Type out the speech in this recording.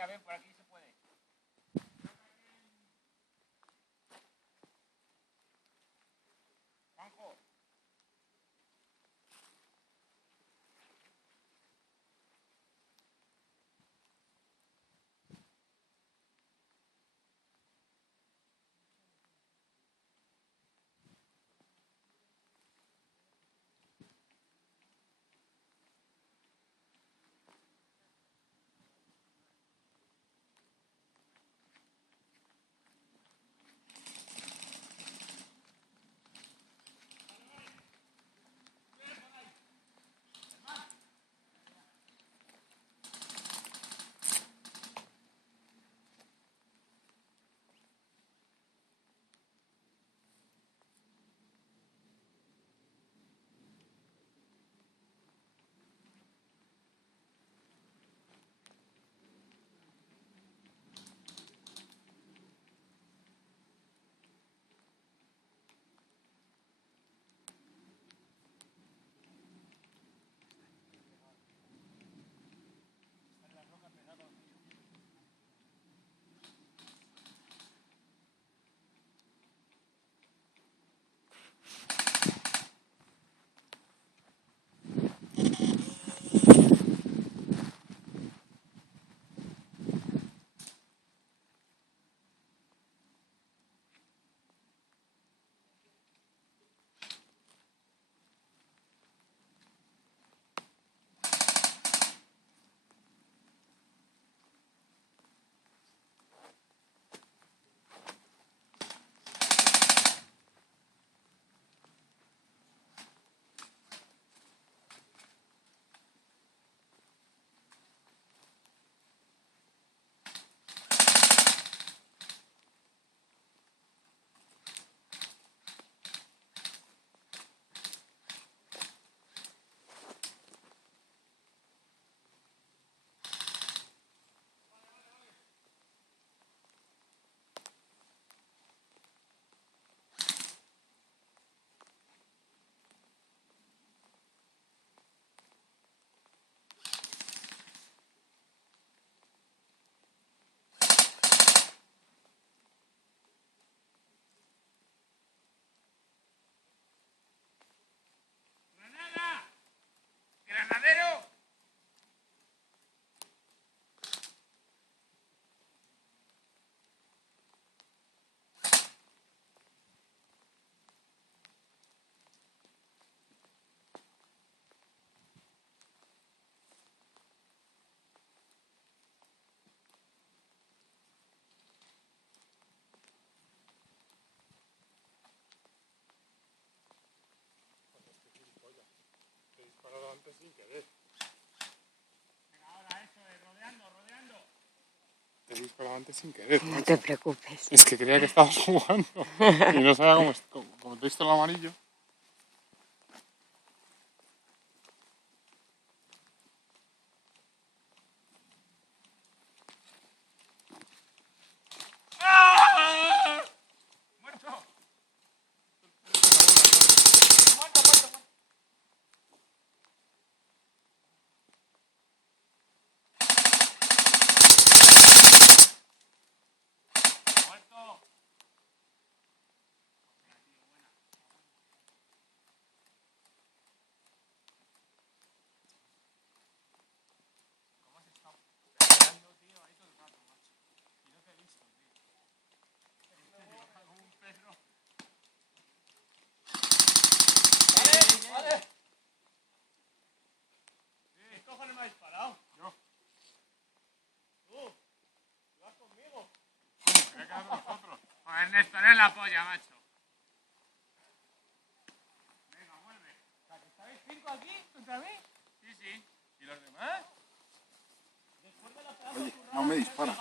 a ver, por aquí se puede. Juanjo. ¡Granadero! Te he disparado antes sin querer. Venga, ahora eso de rodeando. Te he disparado antes sin querer. No te preocupes. Es que creía que estabas jugando y no sabía cómo te he visto el amarillo. ¡Ah! ¡Muerto! ¡Muerto! ¡Muerto! ¿Cómo has estado peleando, tío? Ahí todo el rato, macho. Y no te he visto, tío. Como un perro. ¡Vale! ¿Qué cojones me ha disparado? Yo. ¿Tú vas conmigo? Quería quedar nosotros. Joder, Néstor, es la polla, macho. Venga, vuelve. O sea, ¿que estáis 5 aquí contra mí? Sí. ¿Y los demás? Después de la pedazo Oye, no me dispara.